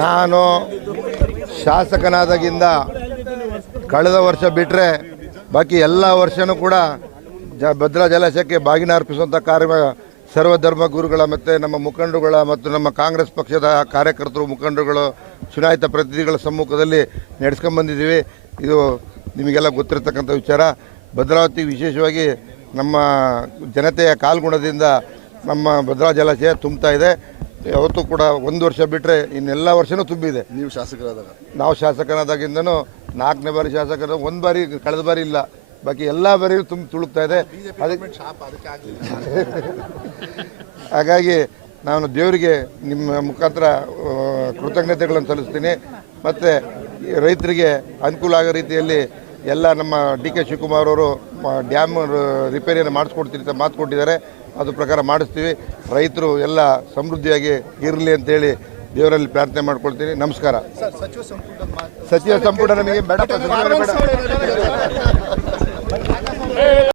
ನಾನು ಶಾಸಕನಾದಾಗಿಂದ ಕಳೆದ ವರ್ಷ ಬಿಟ್ಟರೆ ಬಾಕಿ ಎಲ್ಲ ವರ್ಷನೂ ಕೂಡ ಜ ಭದ್ರಾ ಜಲಾಶಯಕ್ಕೆ ಬಾಗಿನ ಅರ್ಪಿಸುವಂಥ ಕಾರ್ಯ ಸರ್ವಧರ್ಮ ಗುರುಗಳ ಮತ್ತು ನಮ್ಮ ಮುಖಂಡರುಗಳ ಮತ್ತು ನಮ್ಮ ಕಾಂಗ್ರೆಸ್ ಪಕ್ಷದ ಕಾರ್ಯಕರ್ತರು ಮುಖಂಡರುಗಳು ಚುನಾಯಿತ ಪ್ರತಿನಿಧಿಗಳ ಸಮ್ಮುಖದಲ್ಲಿ ನಡೆಸ್ಕೊಂಬಂದಿದ್ದೀವಿ ಇದು ನಿಮಗೆಲ್ಲ ಗೊತ್ತಿರತಕ್ಕಂಥ ವಿಚಾರ. ಭದ್ರಾವತಿ ವಿಶೇಷವಾಗಿ ನಮ್ಮ ಜನತೆಯ ಕಾಲ್ಗುಣದಿಂದ ನಮ್ಮ ಭದ್ರಾ ಜಲಾಶಯ ತುಂಬ್ತಾ ಇದೆ. ಯಾವತ್ತೂ ಕೂಡ ಒಂದು ವರ್ಷ ಬಿಟ್ಟರೆ ಇನ್ನೆಲ್ಲ ವರ್ಷವೂ ತುಂಬಿದೆ. ನೀವು ಶಾಸಕರಾದಾಗ? ನಾವು ಶಾಸಕನಾದಾಗಿಂದನೂ ನಾಲ್ಕನೇ ಬಾರಿ ಶಾಸಕರ ಒಂದು ಬಾರಿ ಕಳೆದ ಬಾರಿ ಇಲ್ಲ. ಬಾಕಿ ಎಲ್ಲ ಬಾರಿಯೂ ತುಂಬ ತುಳುಕ್ತಾ ಇದೆ. ಅದಕ್ಕೆ ಹಾಗಾಗಿ ನಾನು ದೇವರಿಗೆ ನಿಮ್ಮ ಮುಖಾಂತರ ಕೃತಜ್ಞತೆಗಳನ್ನು ಸಲ್ಲಿಸ್ತೀನಿ. ಮತ್ತು ರೈತರಿಗೆ ಅನುಕೂಲ ಆಗೋ ರೀತಿಯಲ್ಲಿ ಎಲ್ಲ ನಮ್ಮ ಡಿ ಕೆ ಶಿವಕುಮಾರ್ ಅವರು ಡ್ಯಾಮ್ ರಿಪೇರಿಯನ್ನು ಮಾಡಿಸ್ಕೊಡ್ತೀನಿ ಅಂತ ಮಾತು ಕೊಟ್ಟಿದ್ದಾರೆ. ಅದು ಪ್ರಕಾರ ಮಾಡಿಸ್ತೀವಿ. ರೈತರು ಎಲ್ಲ ಸಮೃದ್ಧಿಯಾಗಿ ಇರಲಿ ಅಂತೇಳಿ ದೇವರಲ್ಲಿ ಪ್ರಾರ್ಥನೆ ಮಾಡ್ಕೊಳ್ತೀನಿ. ನಮಸ್ಕಾರ. ಸಚಿವ ಸಂಪುಟ ನಮಗೆ ಬೇಡ